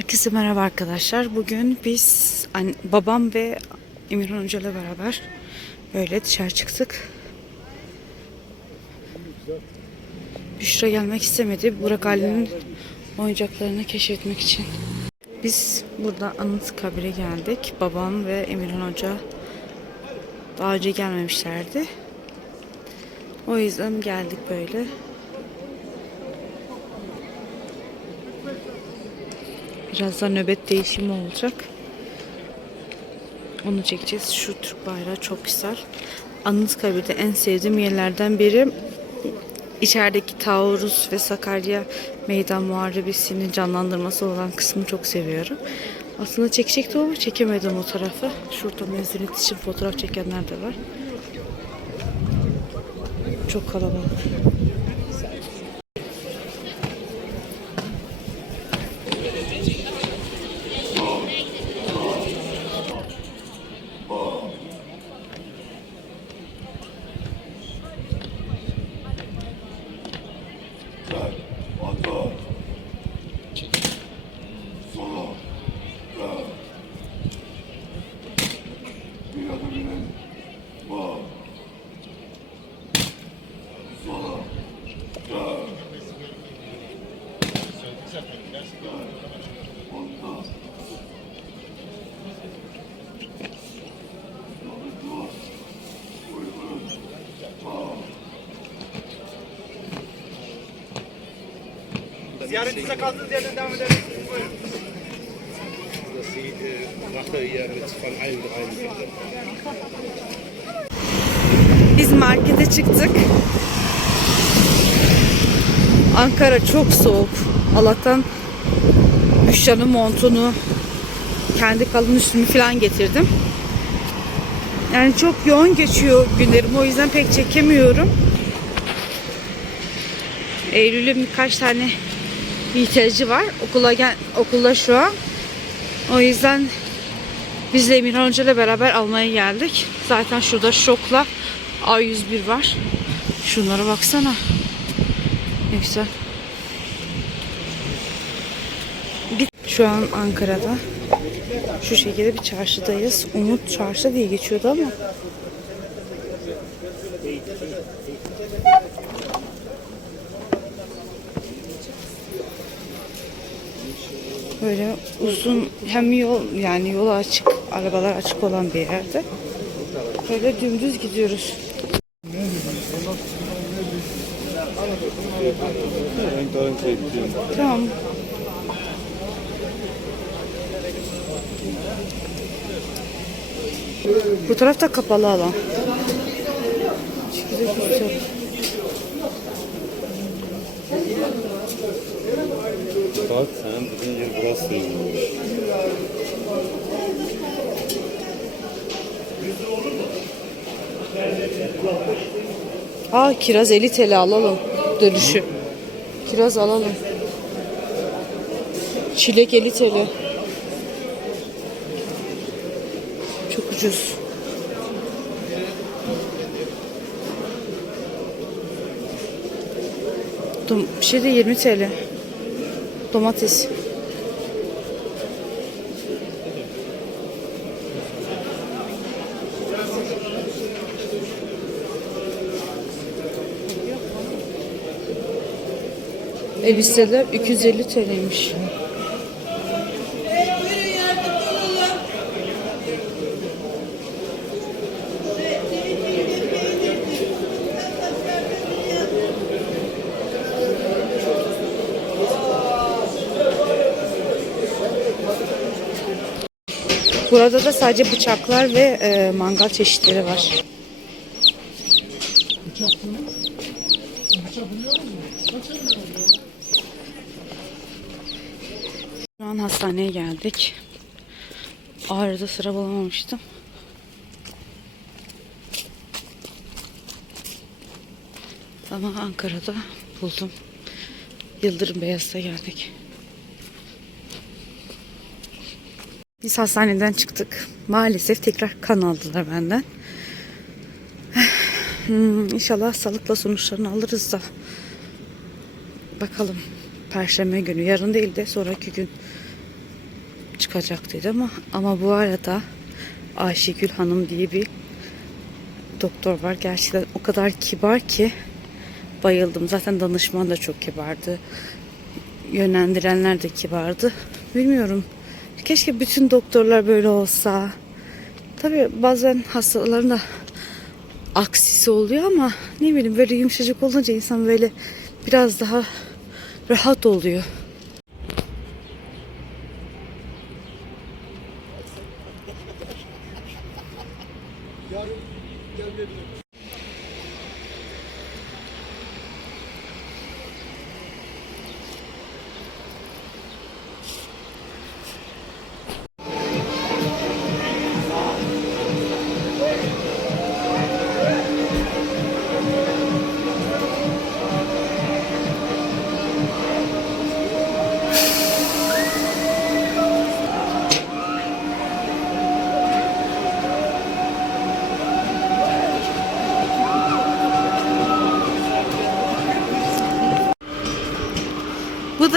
Herkese merhaba arkadaşlar. Bugün biz babam ve Emirhan Hoca ile beraber böyle dışarı çıktık. Büşra gelmek istemedi. Burak Ali'nin oyuncaklarını keşfetmek için. Biz burada Anıtkabir'e geldik. Babam ve Emirhan Hoca daha önce gelmemişlerdi. O yüzden geldik böyle. Birazdan nöbet değişimi olacak. Onu çekeceğiz. Şu Türk bayrağı çok güzel. Anıtkabir'de en sevdiğim yerlerden biri içerideki Taurus ve Sakarya Meydan Muharebesi'nin canlandırması olan kısmı çok seviyorum. Aslında çekecektim ama çekemedim o tarafı. Şurada mezuniyet için fotoğraf çekenler de var. Çok kalabalık. Ziyaretinize kaldığınız yerden devam edebilirsiniz. Buyurun. Biz markete çıktık. Ankara çok soğuk. Allah'tan Büşra'nın montunu kendi kalın üstümü falan getirdim. Yani çok yoğun geçiyor günlerim. O yüzden pek çekemiyorum. Eylül'ün birkaç tane ihtiyacı var. Okula gel okulda şu an. O yüzden biz de Emirhan Hoca ile beraber almaya geldik. Zaten şurada şokla A101 var. Şunlara baksana. Ne güzel. Şu an Ankara'da. Şu şekilde bir çarşıdayız. Umut Çarşı diye geçiyordu ama. Böyle uzun hem yol yani yolu açık, arabalar açık olan bir yerde. Böyle dümdüz gidiyoruz. Tamam. Bu tarafta kapalı alan. Şekilde güzel. Bak sen bizim yer burasıymış. Aa kiraz 50 TL alalım. Dönüşü. Kiraz alalım. Çilek 50 TL. Çok ucuz. Bir şey de 20 TL. Domates. Elbiseler 250 TL'ymiş. Burada da sadece bıçaklar ve e, mangal çeşitleri var. Şu an hastaneye geldik. Ağrı'da sıra bulamamıştım. Ama Ankara'da buldum. Yıldırım Beyaz'da geldik. Biz hastaneden çıktık. Maalesef tekrar kan aldılar benden. Hmm, inşallah sağlıkla sonuçlarını alırız da. Bakalım. Perşembe günü. Yarın değil de sonraki gün çıkacak dedi ama ama bu arada Ayşegül Hanım diye bir doktor var. Gerçekten o kadar kibar ki bayıldım. Zaten danışman da çok kibardı. Yönlendirenler de kibardı. Bilmiyorum. Keşke bütün doktorlar böyle olsa. Tabii bazen hastaların da aksisi oluyor ama ne bileyim böyle yumuşacık olunca insan böyle biraz daha rahat oluyor. Bu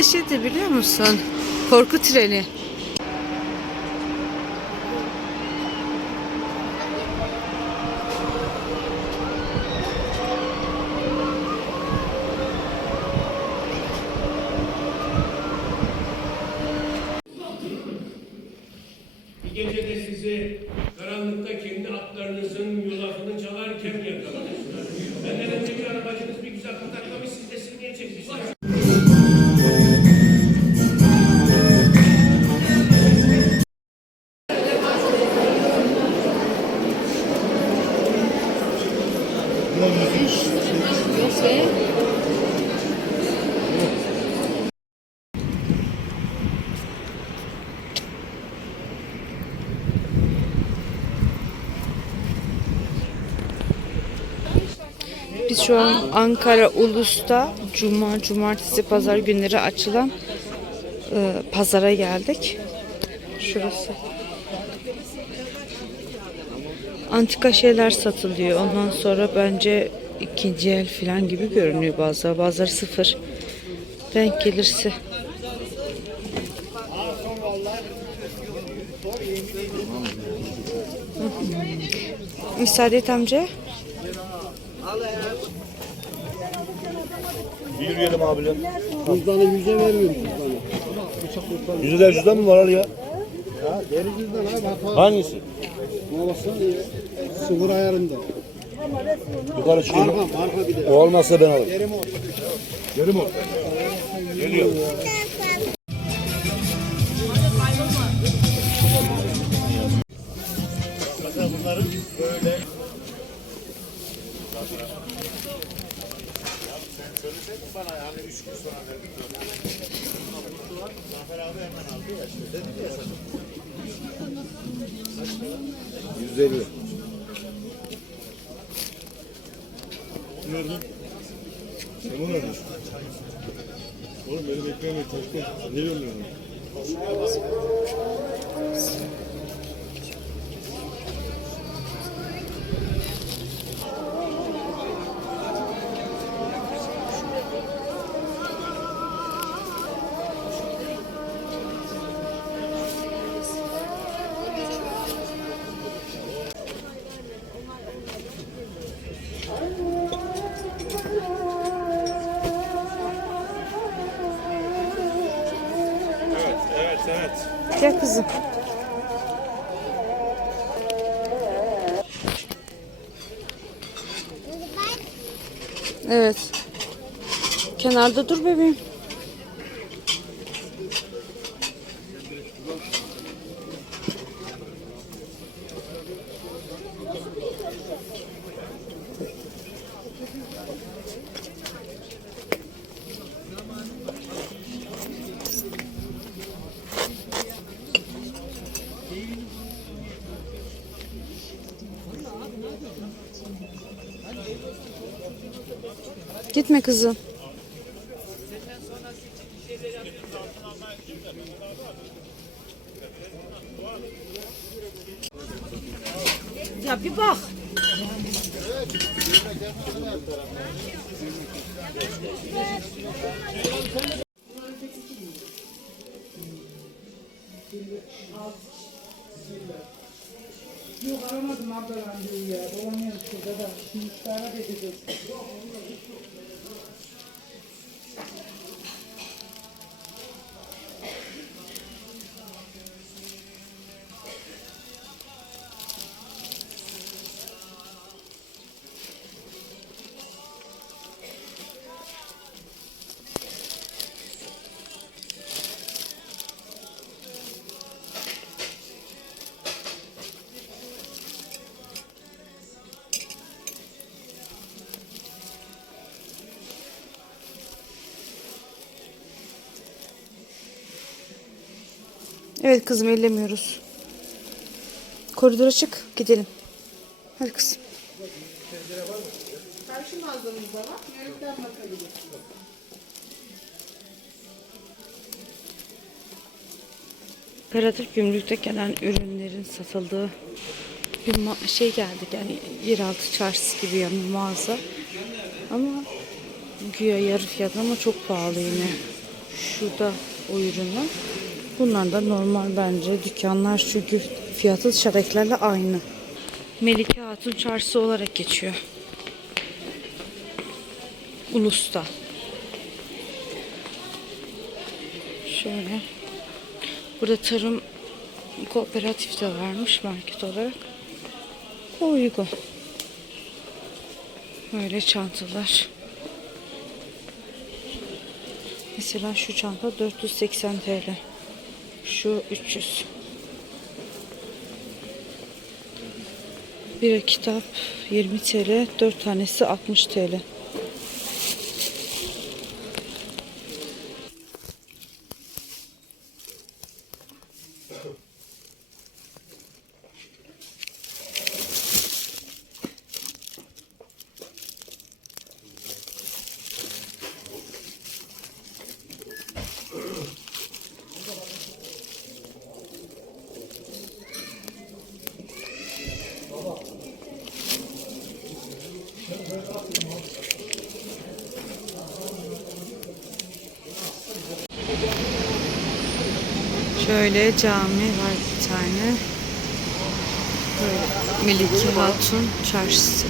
da şeydi biliyor musun? Korku treni. Biz şu an Ankara Ulus'ta Cuma, Cumartesi, Pazar günleri açılan e, pazara geldik. Şurası. Antika şeyler satılıyor. Ondan sonra bence ikinci el falan gibi görünüyor bazıları. Bazıları sıfır. Denk gelirse. Müsaade et amca. Yürüyelim abiler. Cüzdanı yüze veriyorum cüzdanı. Yüzde cüzdan mı var ya? Ya deri cüzdan abi hata. Hangisi? Olmasın diye. Sıfır ayarında. Yukarı çıkıyor. Arka, arka bir de. O olmazsa ben alırım. Deri mi Geri mi? Geliyor. Yüz elli. Tamam abi. Oğlum beni beklemeyin. Ne yolluyorsun? Kızım. Evet. Kenarda dur bebeğim. Gitme kızım. Ya bir bak. Yok aramadım ablalarım diyor ya. Dolanıyoruz şurada da. Şimdi iftara da gidiyoruz. Evet kızım ellemiyoruz. Koridora çık gidelim. Hadi kızım. Karşı mağazamızda var. Yönetmen bakabilir. Karatürk Gümrük'te gelen ürünlerin satıldığı bir şey geldik yani yeraltı çarşısı gibi yani bir mağaza. Ama güya yarı fiyat ama çok pahalı yine. Şurada o ürünler. Bunlar da normal bence dükkanlar çünkü fiyatı dışarıdakilerle aynı. Melike Hatun Çarşısı olarak geçiyor. Ulus'ta. Şöyle. Burada tarım kooperatif de varmış market olarak. Uygun. Böyle çantalar. Mesela şu çanta 480 TL. Şu 300. Bir kitap 20 TL, 4 tanesi 60 TL. Şöyle cami var bir tane. Böyle Melike Hatun Çarşısı.